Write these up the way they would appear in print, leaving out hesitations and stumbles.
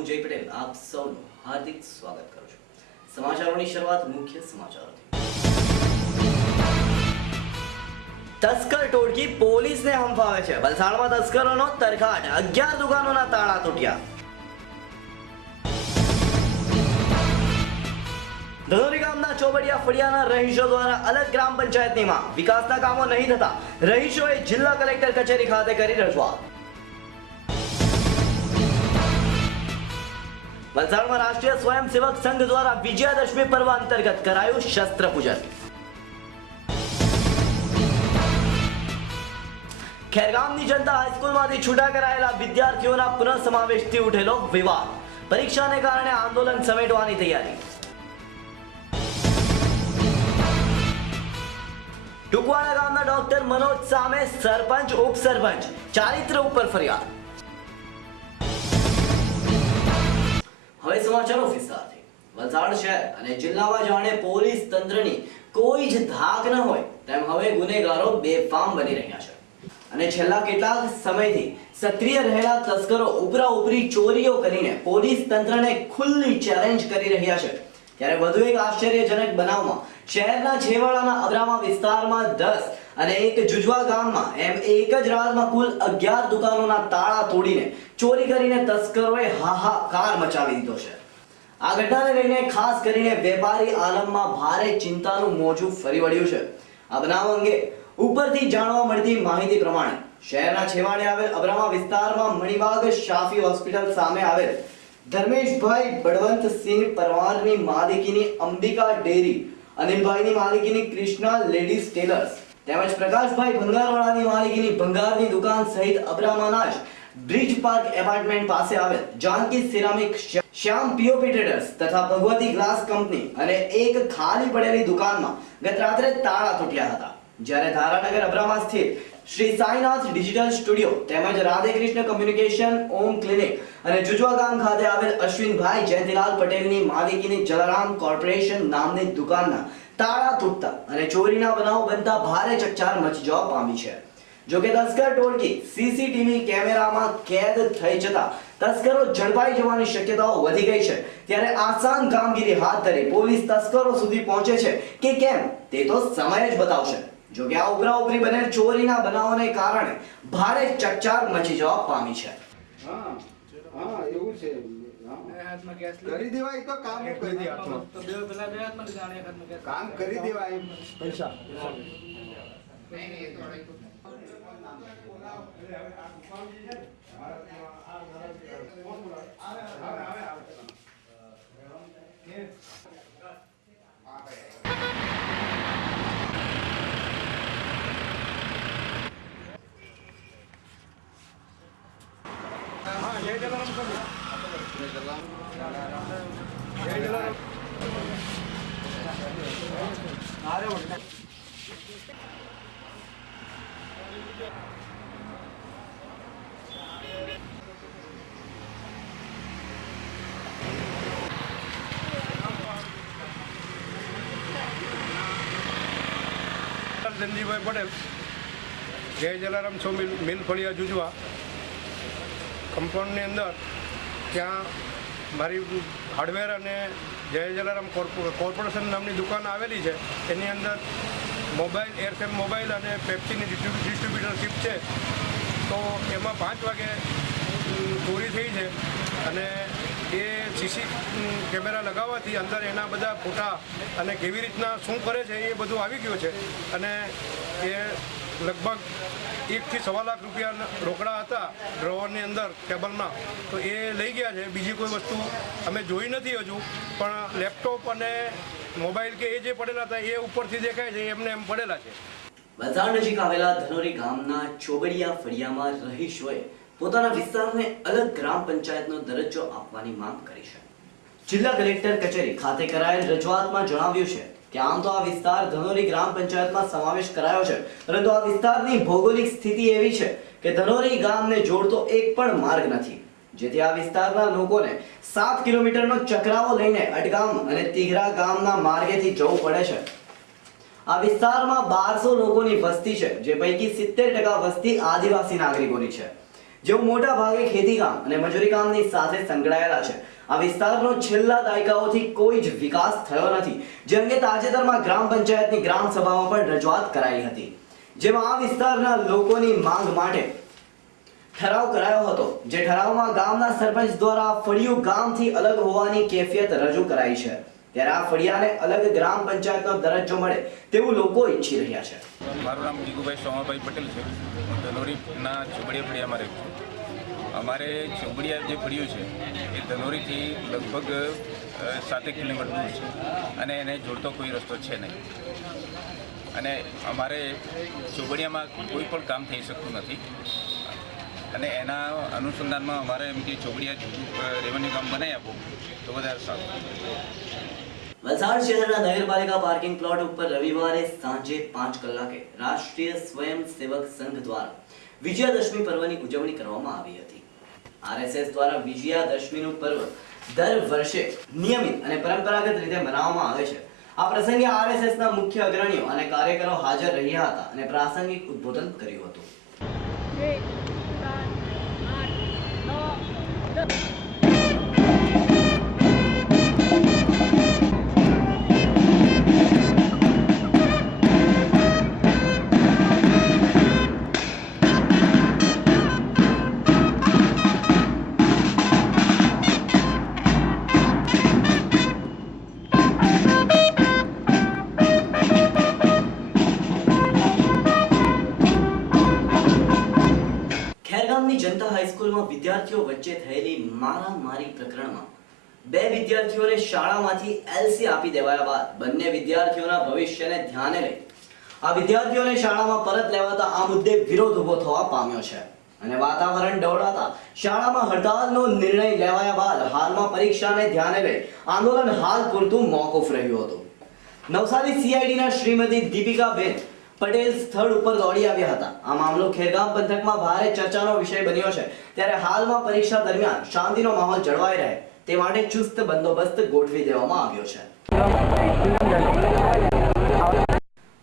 હું જય પટેલ આપ સૌનું હાર્દિક સ્વાગત કરું છું। સમાચારોની શરૂઆત મુખ્ય સમાચારોથી। તસ્કર ટોળકી પોલીસને હંફાવે છે। વલસાડમાં તસ્કરોનો તરખાટ, 11 દુકાનોના તાળા તૂટ્યા। ધનોરી ગામના ચોબડિયા ફળિયાના રહીશો દ્વારા અલગ ગ્રામ પંચાયતની માંગ, વિકાસના કામો નહીં થતા રહીશોએ જિલ્લા કલેક્ટર કચેરી ખાતે કરી રજૂઆત। વલસાડમાં રાષ્ટ્રીય સ્વયંસેવક સંઘ દ્વારા વિજયાદશમી પર્વ અંતર્ગત કરાયું શસ્ત્ર પૂજન। ખેરગામની જનતા હાઈસ્કૂલમાંથી છૂટા કરાયેલા વિદ્યાર્થીઓના પુનઃસમાવેશથી ઉઠેલો વિવાદ, પરીક્ષાને કારણે આંદોલન સમેટવાની તૈયારી। ટુકવાડા ગામના ડોક્ટર મનોજ સામે સરપંચ ઉપસરપંચ ચારિત્ર ઉપર ફરિયાદ। હવે સમાચારો વિસ્તારથી। વલસાડ શહેર અને જિલ્લામાં જાણે પોલીસ તંત્રની કોઈ જ ધાક ન હોય તેમ હવે ગુનેગારો બેફામ બની રહ્યા છે અને છેલ્લા કેટલાક સમયથી સક્રિય રહેલા તસ્કરો ઉપરા-ઉપરી ચોરીઓ કરીને પોલીસ તંત્રને ખુલ્લી ચેલેન્જ કરી રહ્યા છે। ત્યારે વધુ એક આશ્ચર્યજનક બનાવમાં શહેરના છેવાડાના અબ્રામા વિસ્તારમાં 10 અને એક જુજવા ગામમાં એમ એક જ રાતમાં કુલ 11 દુકાનોના તાળા તોડીને ચોરી કરીને તસ્કરોએ હાહાકાર મચાવી દીધો છે। આ ઘટનાને લઈને ખાસ કરીને વેપારી આલમમાં ભારે ચિંતાનું મોજું ફરી વળ્યું છે। આ બનાવ અંગે ઉપરથી જાણવા મળતી માહિતી પ્રમાણે શહેરના છેવાડે આવેલ અબ્રામા વિસ્તારમાં મણિબાગ શાફી હોસ્પિટલ સામે આવેલ ધર્મેશભાઈ બળવંતસિંહ પરમારની માલિકીની અંબિકા ડેરી, અનિલભાઈની માલિકીની કૃષ્ણા લેડીઝ ટેલર્સ તેમજ પ્રકાશભાઈ ભંગારવાળાની માલિકીની ભંગારની દુકાન સહિત અબ્રામાના જ બ્રિજ પાર્ક એપાર્ટમેન્ટ પાસે આવેલ જાનકી સિરામિક, શ્યામ પીઓપી ટ્રેડર્સ તથા ભગવતી ગ્લાસ કંપની અને એક ખાલી પડેલી દુકાનમાં ગત રાત્રે તાળા તૂટ્યા હતા। જ્યારે ધારાનગર અબ્રામા સ્થિત શ્રી સાઈનાથ ડિજિટલ સ્ટુડિયો તેમજ રાધેકૃષ્ણ કમ્યુનિકેશન ઓમ ક્લિનિક અને જુજવા ગામ ખાતે આવેલ અશ્વિનભાઈ જયંતિલાલ પટેલની માલિકીની જલારામ કોર્પોરેશન નામની દુકાનના તાળા તૂટતા અને ચોરીના બનાવ બનતા ભારે ચકચાર મચી જવા પામી છે। જો કે તસ્કર ટોળકી સીસીટીવી કેમેરામાં કેદ થઈ જતા તસ્કરો ઝડપાઈ જવાની શક્યતાઓ વધી ગઈ છે। ત્યારે આસાન કામગીરી હાથ ધરી પોલીસ તસ્કરો સુધી પહોંચે છે કે કેમ તે તો સમય જ બતાવશે। જો કે આ ઉપરા-ઉપરી બનેલ ચોરીના બનાવોને કારણે ભારે ચકચાર મચી જવા પામી છે। એવું છે કરી દેવાય તો કામ કરી દે હાથમાં તો બે પેલા બે હાથમાં જાણે એક હાથમાં કામ કરી દેવાય પૈસા નહીં એ તો जय जलाराम कर जय जलाराम जय जलाराम अरे उठना धनजीभाई पटेल जय जलाराम छो मिल फड़िया जुजवा कंपाउंडनी अंदर त्या मारी हार्डवेर अने जय जलाराम कॉर्पोरेशन नामनी दुकान आवेली है। एनी अंदर मोबाइल एयरसेल मोबाइल अने पेप्सीनी डिस्ट्रीब्यूटरशीप है। तो एमां 5 वागे चोरी थई है अने ए सीसी केमेरा लगाववाथी अंदर एना बधा फोटा अने केवी रीतना शुं करे छे ए बधुं आवी गयुं छे अने ए लगभग 1 થી 1.25 લાખ રૂપિયા રોકડા હતા ડ્રોવરની અંદર ટેબલમાં, તો એ લઈ ગયા છે। બીજી કોઈ વસ્તુ અમે જોઈ નથી હજુ, પણ લેપટોપ અને મોબાઈલ કે એ જે પડેલા હતા એ ઉપરથી દેખાય છે એમને એમ પડેલા છે। વલસાડ નજીક આવેલા ધનોરી ગામના ચોબડિયા ફળિયામાં રહીશોએ પોતાના વિસ્તારને અલગ ગ્રામ પંચાયતનો દરજ્જો આપવાની માંગ કરી છે। જિલ્લા કલેક્ટર કચેરી ખાતે કરાયેલ રજૂઆતમાં જણાવ્યું છે કે આમ તો આ વિસ્તાર ધનોરી ગ્રામ પંચાયતમાં સમાવેશ કરાયો છે, પરંતુ આ વિસ્તારની ભૌગોલિક સ્થિતિ એવી છે કે ધનોરી ગામને જોડતો એક પણ માર્ગ નથી, જેથી આ વિસ્તારના લોકોને 7 કિલોમીટરનો ચક્રાવો લઈને અટગામ અને તીઘરા ગામના માર્ગેથી જવું પડે છે। આ વિસ્તારમાં 1200 લોકોની વસ્તી છે, જે પૈકી 70% વસ્તી આદિવાસી નાગરિકોની છે। જેઓ મોટા ભાગે ખેતી કામ અને મજૂરી કામની સાથે સંકળાયેલા છે. આ વિસ્તારનો છેલ્લા દાયકાઓથી કોઈ જ વિકાસ થયો નથી, જે અંગે તાજેતરમાં ગ્રામ પંચાયતની ગ્રામ સભામાં પણ રજૂઆત કરાઈ હતી, જેમાં આ વિસ્તારના લોકોની માંગ માટે ઠરાવ કરાયો હતો, જે ઠરાવમાં ગામના સરપંચ દ્વારા ફળિયું ગામથી અલગ હોવાની કેફિયત રજૂ કરાઈ છે. ત્યારે આ ફળિયાને અલગ ગ્રામ પંચાયતનો દરજ્જો મળે તેવું લોકો ઈચ્છી રહ્યા છે. મારું નામ જીગુભાઈ સોમાભાઈ પટેલ છે. હું ધનોરીના ચોબડિયા ફળિયામાં રહું છું. અમારે ચોબડિયા જે ફળિયું છે એ ધનોરીથી લગભગ 7 કિલોમીટર દૂર છે અને એને જોડતો કોઈ રસ્તો છે નહીં. અને અમારે ચોબડિયામાં કોઈ પણ કામ થઈ શકતું નથી અને એના અનુસંધાનમાં અમારે એમ કે ચોબડિયા રેવન્યુ કામ બનાવી આપો તો વધારે સારું. વલસાડ શહેરના નગરપાલિકા પાર્કિંગ પ્લોટ ઉપર રવિવારે સાંજે 5 કલાકે રાષ્ટ્રીય સ્વયંસેવક સંઘ દ્વારા વિજયાદશમી પર્વની ઉજવણી કરવામાં આવી હતી. આરએસએસ દ્વારા વિજયાદશમીનું પર્વ દર વર્ષે નિયમિત અને પરંપરાગત રીતે મનાવવામાં આવે છે. આ પ્રસંગે આરએસએસના મુખ્ય અગ્રણીઓ અને કાર્યકરો હાજર રહ્યા હતા અને પ્રાસંગિક ઉદ્બોધન કર્યું હતું. ખેરગામની જનતા હાઈસ્કૂલમાં વિદ્યાર્થીઓ વચ્ચે થયેલી મારામારી પ્રકરણમાં 2 વિદ્યાર્થીઓને શાળામાંથી એલસી આપી દેવાયા બાદ બંને વિદ્યાર્થીઓના ભવિષ્યને ધ્યાને લઈ આ વિદ્યાર્થીઓને શાળામાં પરત લેવાતા આ મુદ્દે વિરોધ ઉભો થવા પામ્યો છે અને વાતાવરણ ડહોળાતા શાળામાં હડતાલનો નિર્ણય લેવાયા બાદ હાલમાં પરીક્ષાને ધ્યાને લઈ આંદોલન હાલ પૂરતું મોકૂફ રહ્યું હતું. નવસારી સીઆઈડીના શ્રીમતી દીપિકાબેન પટેલ સ્થળ ઉપર દોડી આવ્યા હતા. આ મામલો ખેરગામ પંથકમાં ભારે ચર્ચાનો વિષય બન્યો છે. ત્યારે હાલમાં પરીક્ષા દરમિયાન શાંતિનો માહોલ જળવાઈ રહે તે માટે ચુસ્ત બંદોબસ્ત ગોઠવી દેવામાં આવ્યો છે.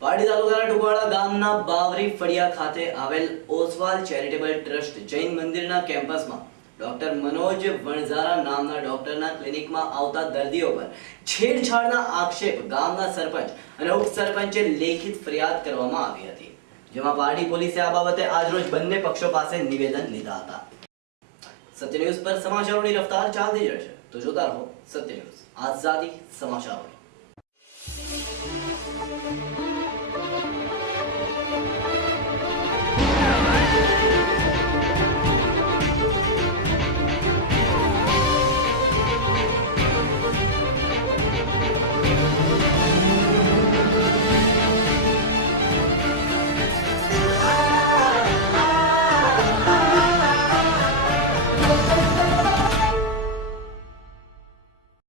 પારડી તાલુકાના ટુકવાડા ગામના બાવરી ફળિયા ખાતે આવેલ ઓસવાલ ચેરિટેબલ ટ્રસ્ટ જૈન મંદિરના કેમ્પસમાં ડોક્ટર મનોજ વણઝારા નામના ડોક્ટરના ક્લિનિકમાં આવતા દર્દીઓ પર છેડછાડના આક્ષેપ ગામના સરપંચ અને ઉપસરપંચે લેખિત ફરિયાદ કરવામાં આવી હતી, જેમાં પારડી પોલીસે આ બાબતે આજરોજ બંને પક્ષો પાસે નિવેદન લીધા હતા. સત્ય ન્યૂઝ પર સમાચારોની રફતાર ચાલતી રહેશે, તો જોતા રહો સત્ય ન્યૂઝ, આઝાદી સમાચારો.